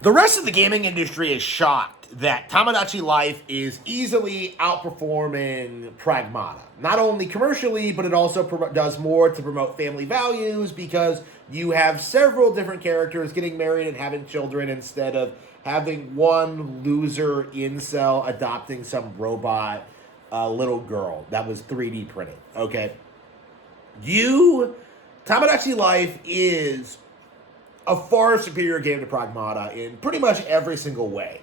The rest of the gaming industry is shocked that Tomodachi Life is easily outperforming Pragmata. Not only commercially, but it also does more to promote family values because you have several different characters getting married and having children instead of having one loser incel adopting some robot little girl that was 3D printed. Okay? Tomodachi Life is a far superior game to Pragmata in pretty much every single way.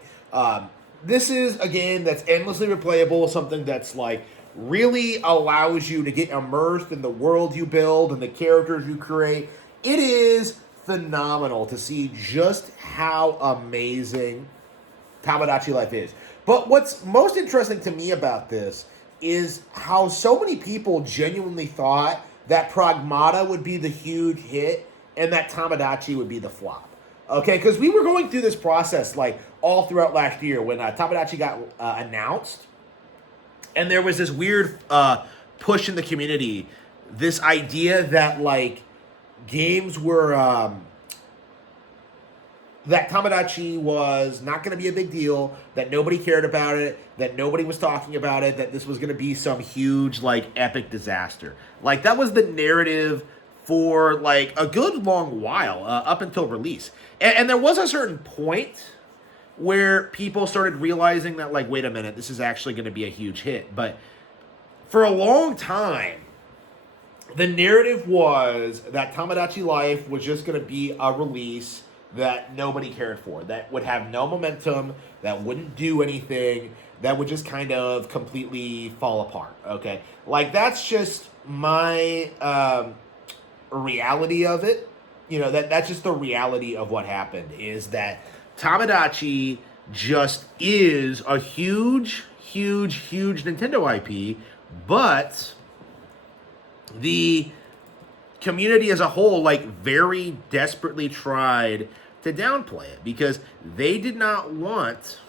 This is a game that's endlessly replayable, something that's like really allows you to get immersed in the world you build and the characters you create. It is phenomenal to see just how amazing Tomodachi Life is. But what's most interesting to me about this is how so many people genuinely thought that Pragmata would be the huge hit and that Tomodachi would be the flop. Okay, because we were going through this process like all throughout last year when Tomodachi got announced, and there was this weird push in the community, this idea that like games were that Tomodachi was not going to be a big deal, that nobody cared about it, that nobody was talking about it, that this was going to be some huge, like, epic disaster. Like, that was the narrative for, like, a good long while, up until release. And there was a certain point where people started realizing that, like, wait a minute, this is actually going to be a huge hit. But for a long time, the narrative was that Tomodachi Life was just going to be a release that nobody cared for, that would have no momentum, that wouldn't do anything, that would just kind of completely fall apart, okay? Like, that's just my reality of it. You know, that's just the reality of what happened, is that Tomodachi just is a huge, huge, huge Nintendo IP, but the community as a whole, like, very desperately tried to downplay it because they did not want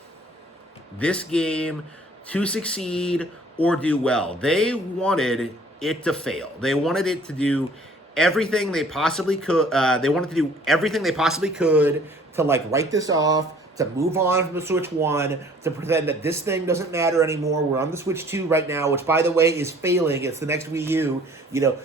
this game to succeed or do well. They wanted it to fail. They wanted it to do everything they possibly could. They wanted to do everything they possibly could to like write this off, to move on from the Switch 1, to pretend that this thing doesn't matter anymore. We're on the Switch 2 right now, which, by the way, is failing. It's the next Wii U. You know,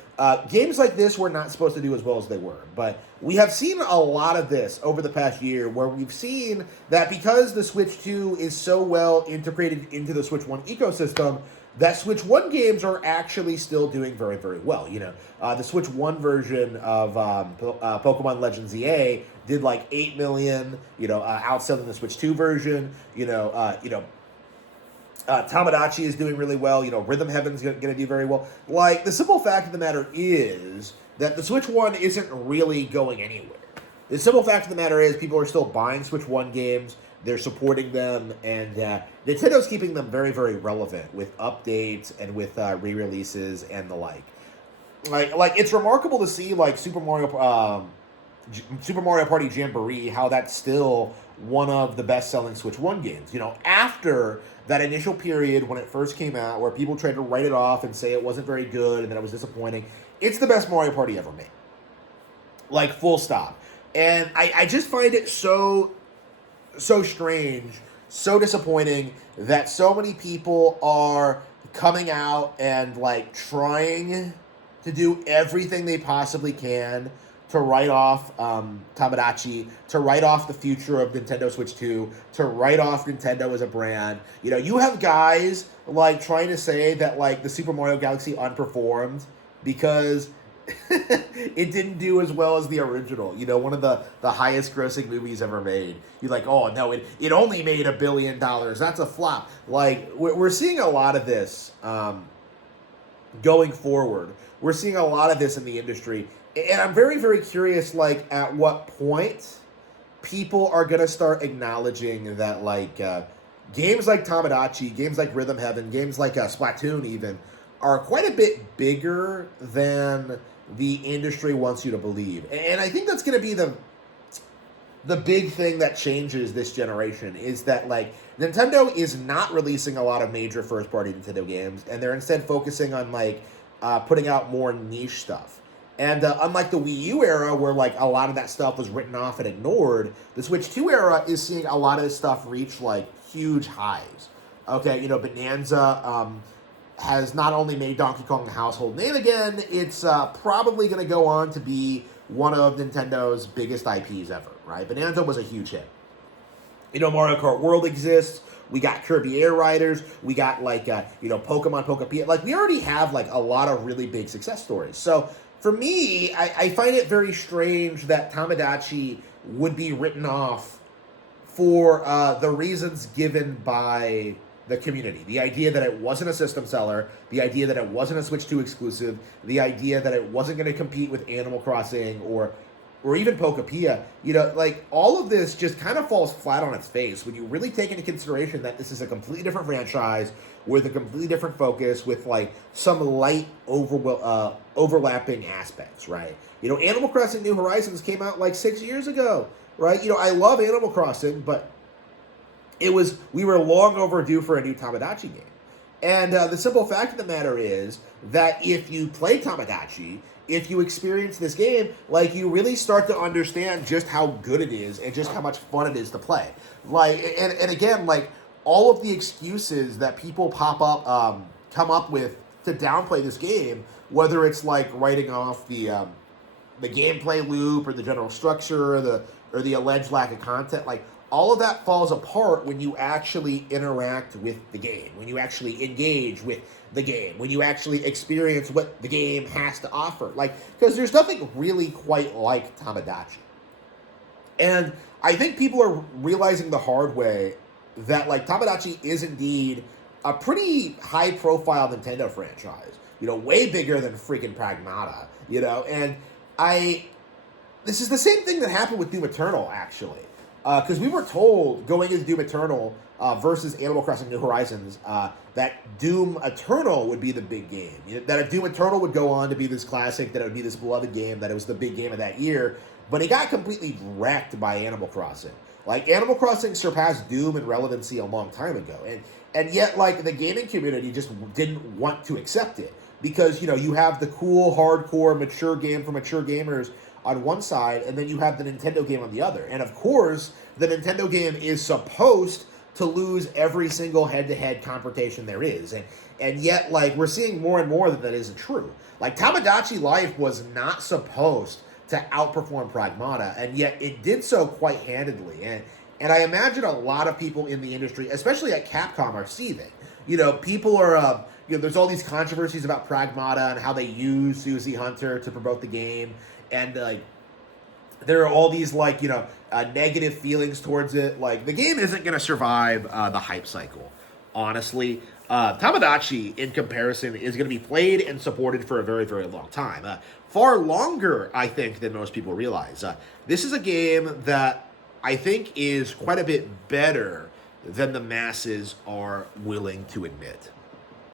games like this were not supposed to do as well as they were. But we have seen a lot of this over the past year, where we've seen that because the Switch 2 is so well integrated into the Switch 1 ecosystem, that Switch 1 games are actually still doing very, very well. You know, the Switch 1 version of Pokemon Legends EA did like 8 million, you know, outselling the Switch 2 version. Tomodachi is doing really well. You know, Rhythm Heaven's going to do very well. Like, the simple fact of the matter is that the Switch 1 isn't really going anywhere. The simple fact of the matter is people are still buying Switch 1 games. They're supporting them, and Nintendo's keeping them very, very relevant with updates and with re-releases and the like. Like it's remarkable to see like Super Mario Party Jamboree, how that's still one of the best-selling Switch 1 games. You know, after that initial period when it first came out, where people tried to write it off and say it wasn't very good and that it was disappointing, it's the best Mario Party ever made. Like, full stop. And I just find it so strange, so disappointing that so many people are coming out and like trying to do everything they possibly can to write off Tomodachi, to write off the future of Nintendo Switch 2, to write off Nintendo as a brand. You know, you have guys like trying to say that like the Super Mario Galaxy underperformed because it didn't do as well as the original. You know, one of the highest grossing movies ever made. You're like, oh no, it only made $1 billion. That's a flop. Like, we're seeing a lot of this going forward. We're seeing a lot of this in the industry. And I'm very, very curious, like, at what point people are going to start acknowledging that, like, games like Tomodachi, games like Rhythm Heaven, games like Splatoon even, are quite a bit bigger than the industry wants you to believe. And I think that's going to be the big thing that changes this generation, is that, like, Nintendo is not releasing a lot of major first-party Nintendo games, and they're instead focusing on, like, putting out more niche stuff. And unlike the Wii U era, where like a lot of that stuff was written off and ignored, the Switch 2 era is seeing a lot of this stuff reach like huge highs. Okay, you know, Bonanza has not only made Donkey Kong a household name again, it's probably going to go on to be one of Nintendo's biggest IPs ever, right? Bonanza was a huge hit. You know, Mario Kart World exists. We got Kirby Air Riders. We got like, you know, Pokemon Pokapia. Like, we already have like a lot of really big success stories. So for me, I find it very strange that Tomodachi would be written off for the reasons given by the community. The idea that it wasn't a system seller, the idea that it wasn't a Switch 2 exclusive, the idea that it wasn't going to compete with Animal Crossing or even Pokapia. You know, like, all of this just kind of falls flat on its face when you really take into consideration that this is a completely different franchise with a completely different focus, with like some light overlapping aspects, right? You know, Animal Crossing New Horizons came out like 6 years ago, right? You know, I love Animal Crossing, but we were long overdue for a new Tomodachi game. And the simple fact of the matter is that if you play Tomodachi, if you experience this game, like, you really start to understand just how good it is and just how much fun it is to play. Like, and again, like, all of the excuses that people come up with to downplay this game, whether it's like writing off the gameplay loop or the general structure or the alleged lack of content, like, all of that falls apart when you actually interact with the game, when you actually engage with the game, when you actually experience what the game has to offer. Like, because there's nothing really quite like Tomodachi. And I think people are realizing the hard way that, like, Tomodachi is indeed a pretty high-profile Nintendo franchise. You know, way bigger than freaking Pragmata, you know? And this is the same thing that happened with Doom Eternal, actually. Because we were told going into Doom Eternal versus Animal Crossing New Horizons that Doom Eternal would be the big game. You know, that Doom Eternal would go on to be this classic, that it would be this beloved game, that it was the big game of that year. But it got completely wrecked by Animal Crossing. Like, Animal Crossing surpassed Doom in relevancy a long time ago. And yet, like, the gaming community just didn't want to accept it. Because, you know, you have the cool, hardcore, mature game for mature gamers on one side, and then you have the Nintendo game on the other. And of course, the Nintendo game is supposed to lose every single head-to-head confrontation there is. And yet, like, we're seeing more and more that isn't true. Like, Tomodachi Life was not supposed to outperform Pragmata, and yet it did so quite handedly. And I imagine a lot of people in the industry, especially at Capcom, are seething. You know, people are, you know, there's all these controversies about Pragmata and how they use Susie Hunter to promote the game. And, like, there are all these, like, you know, negative feelings towards it. Like, the game isn't going to survive the hype cycle, honestly. Tomodachi, in comparison, is going to be played and supported for a very, very long time. Far longer, I think, than most people realize. This is a game that I think is quite a bit better than the masses are willing to admit.